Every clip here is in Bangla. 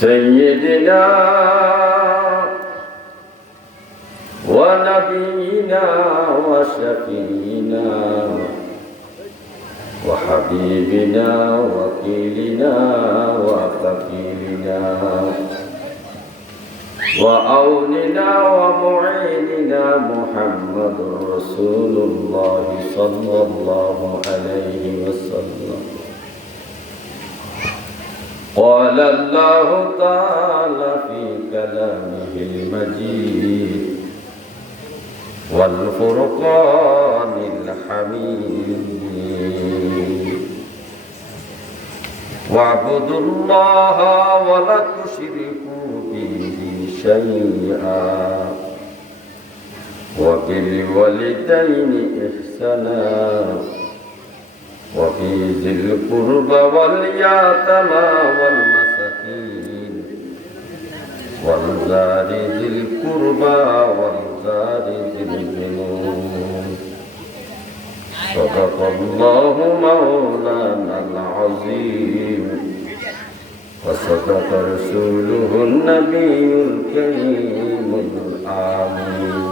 سيدنا ونبينا وشفينا وحبيبنا وكيلنا وفقيرنا وأولنا ومعيننا محمد رسول الله صلى الله عليه وسلم. قال الله تعالى في كلامه المجيد والفرقان الحميد واعبدوا الله ولا تشركوا به شيئا وبالوالدين إحسانا وفي ذي القربى واليتامى والمساكين والجار ذي القربى والجار ذي الجنوب. صدق الله مولانا العظيم وصدق رسوله النبي الكريم الآمين.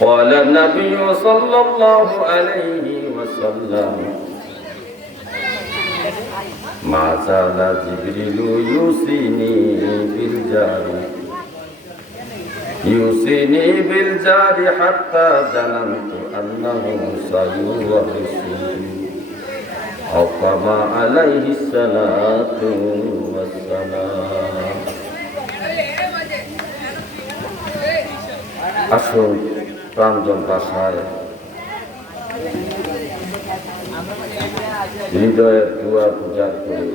قال النبي صلى الله عليه وسلم ما زال جبريل يوصيني بالجار حتى ظننت أنه سيورثني أو كما عليه الصلاة والسلام. আসুন প্রাঞ্জল ভাষায় হৃদয়ের দুয়ার পূজা করে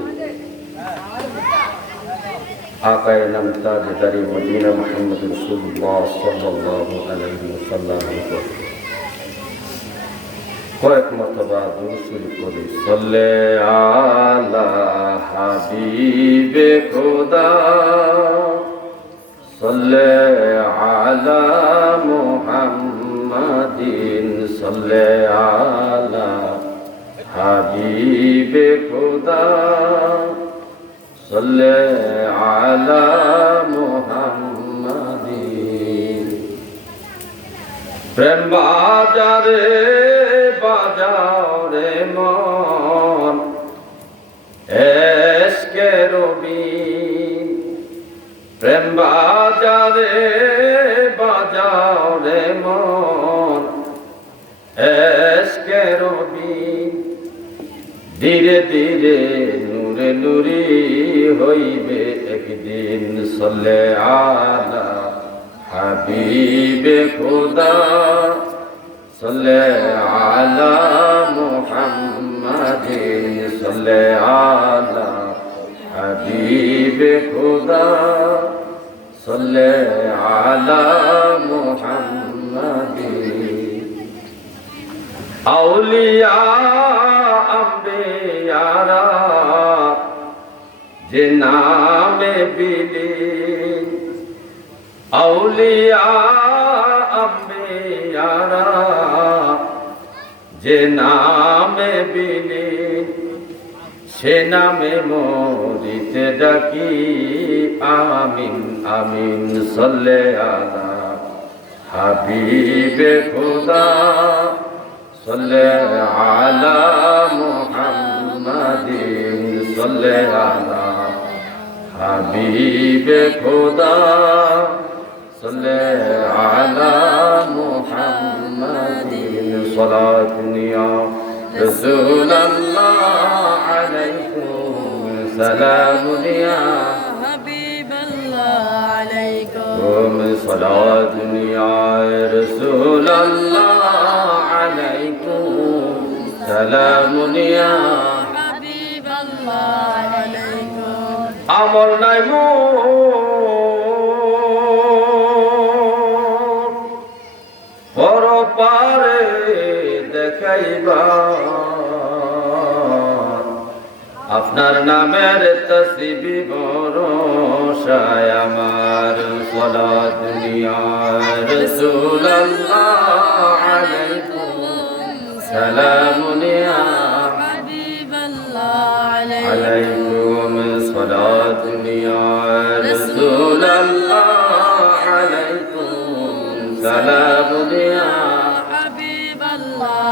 আকায়ে নাম তাজদারি মদিনা মুহাম্মদ রাসূলুল্লাহ সাল্লাল্লাহু আলাইহি ওয়াসাল্লাম কয়েক মর্তবা দুরূদ শরীফ পড়ি। সাল্লে আলা হাবিবে খোদা সাল্লে আলা মুহাম্মাদিন সাল্লে আলা হাবিবে খোদা সাল্লে আলা মুহাম্মাদিন। প্রেম বাজারে বাজাও রে মন এশকে রবিন। প্রেম বাজারে বাজাও রে মন এশকে রবিন। ধীরে ধীরে নূরে নূরি হইবে একদিন। সাল্লে আলা হাবিবে খোদা সাল্লে আলা মুহাম্মাদিন সাল্লে আলা হাবিবে খোদা সাল্লে আলা মুহাম্মাদিন। আউলিয়া আম্বিয়ারা যে নামে বিলীন। আউলিয়া আম্বিয়ারা যে নামে বিলীন। সে নামে মরিতে ডাকি আমিন আমিন। সাল্লে আলা হাবিবে খোদা সাল্লে আলা মুহাম্মাদিন সাল্লে আলা হাবিবে খোদা সাল্লে আলা মুহাম্মাদিন। সালাতুন ইয়া রাসূলুল্লাহ আলাইকুম সালামুন ইয়া হাবিবাল্লাহ আলাইকুম সালাতুন ইয়া রাসূলুল্লাহ আলাইকুম সালামুন ইয়া হাবিবাল্লাহ আলাইকুম। আমল নাই পরপারে দেখাইবা আপনার নামের তসবিহ ভরসায় আমার। সালাত দুনিয়া রাসূলুল্লাহ আলাইকুম সালামুন ইয়া হাবিবাল্লাহ আলাইকুম সালাত سلام يا حبيب الله